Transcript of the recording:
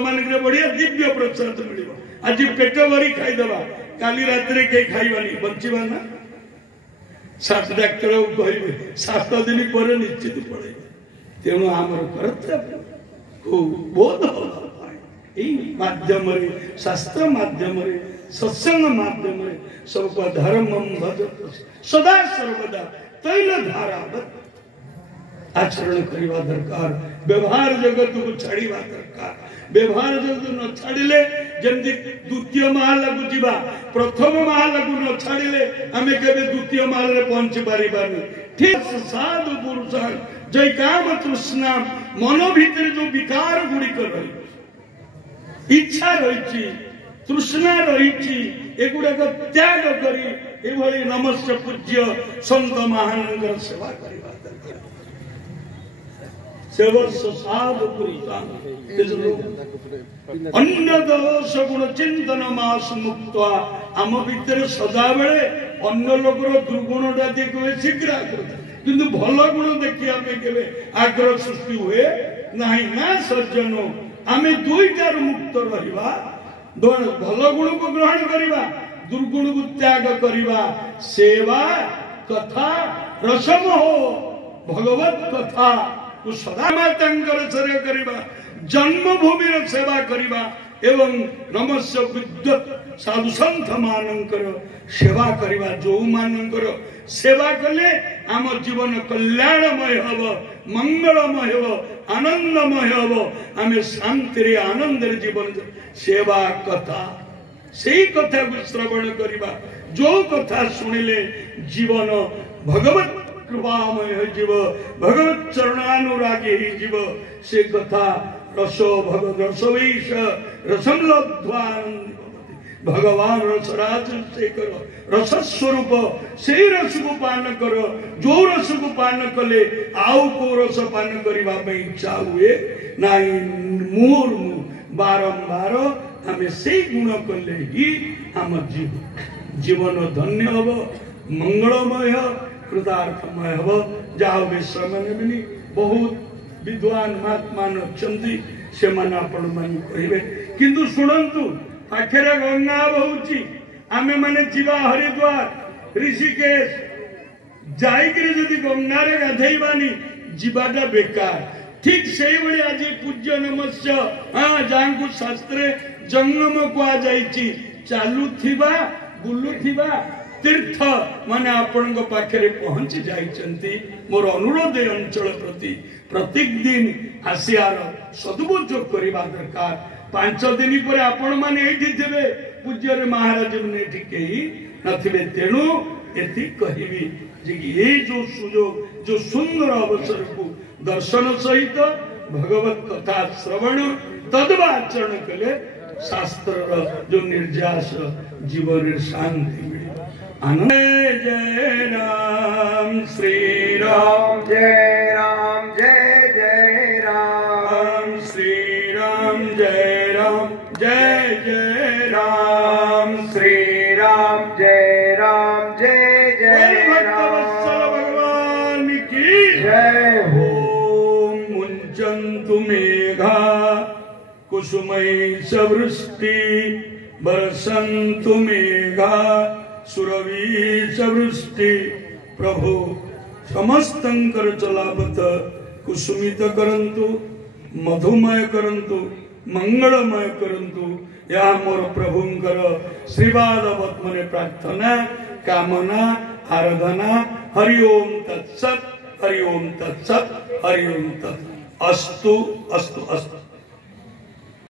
मान बढ़िया दिव्य प्रसाद मिल आज पेट भरी खाईदबा काली रात के खाइबानी बंचीबा ना 7 डाक्तर कहे 7 दिन पर निश्चित पड़े तेणु आमर कर्तव्य बोध माध्यम शास्त्र माध्यम सत्संग माध्यम सबको धर्म भजत सदा सर्वदा तैल धारावत आचरण करवा दरकार व्यवहार जगत को छाड़वा दरकार व्यवहार जगत न छाड़िले जमती द्वितीय महल को जीवा प्रथम महल को न छाड़िले आमे केबे द्वितीय महल रे पहुंची पारिबानी ठीक साधु पुरुष जय काम तृष्णा मन भीतर जो विकार गुड़िक रही इच्छा रही तृष्णा रही एगुड़ाक त्याग करी एभली नमस्य पूज्य संत महानंगर सेवा करवा दरकार साधु अन्य दोष गुण चिंतन मास मुक्त आम भीतर सदा बेले अन्य लोकर दुर्गुण देखिए शीघ्र आग्रह किंतु भल गुण देखिया आग्रह सृष्टि हुए नहीं ना सज्जन आम दुईटार मुक्त रहिबा भल गुण को ग्रहण करवा दुर्गुण को त्याग करवा सेवा कथा रसम हो भगवत कथा सदा मातांकर चर्या करवा जन्मभूमि सेवा करवा एवं नमस्य विद्वत साधु संत मानकर सेवा करवा जो मानकर सेवा कले आम जीवन कल्याणमय हब मंगलमय हब आनंदमय हब आम शांति आनंद जीवन सेवा कथा से कथा को श्रवण करवा जो कथा सुनिले जीवन भगवत कृपामय जीव भगवत चरणानुरागी जीव से कथा रसो भगवत रसवैष रसम लब्ध्वा भगवान रसराज से कर रस स्वरूप से रस को पान कर जो रस को पान कले आउ को रस पान करने इच्छा हुए नाई मुहूर्मु बारंबार आम से गुण कले ही आम जीवन धन्य हम मंगलमय कृतार्थमय हम जहाँ विश्व मैंने बहुत विद्वान महात्मा अच्छी से कहे किंतु शुणु पाखे गंगा बहुची आमे माने जीवा हरिद्वार ऋषिकेश जाइकरी जदि गंगारे गाधेबानी जीवाटा बेकार ठीक से ही आज पूज्य नमस्य हाँ जहाँ को शास्त्रे जंगम कह जाइछि चालुथिबा बुलुथिबा तीर्थ माने आपण पाखे पहुंची जाइछन्ति मोर अनुरोध अंचल प्रति प्रत्येक दिन आसियार सदुपयोग करवा दरकार 5 दिन पर आपण माने एठी थिबे पूज्य महाराज ने कही नथिबे तेणु एति कहिबी जे ये जो सुयोग जो सुंदर अवसर को दर्शन सहित भगवत कथा श्रवण तदवाचरण कले शास्त्र जो निर्यास जीवन शांति मिले आनंद जय राम श्री राम जय राम जय जय राम श्री राम जय राम जय जय राम श्री राम जय राम जय जय भक्तवत्सल भगवान की जय हो। ओम मुंचन्तु मेघा कुसुमै सवृष्टि बरसन्तु मेघा सुरभि सवृष्टि प्रभु समस्तंकर चलावत कुसुमित करंतु मधुमय करंतु मंगलमय करंतु या मोर प्रभुंकर श्रीपाद मने प्रार्थना कामना आराधना हरि ओम तत्सत हरि ओम तत्सत हरि ओम तत् अस्तु अस्तु अस्तु।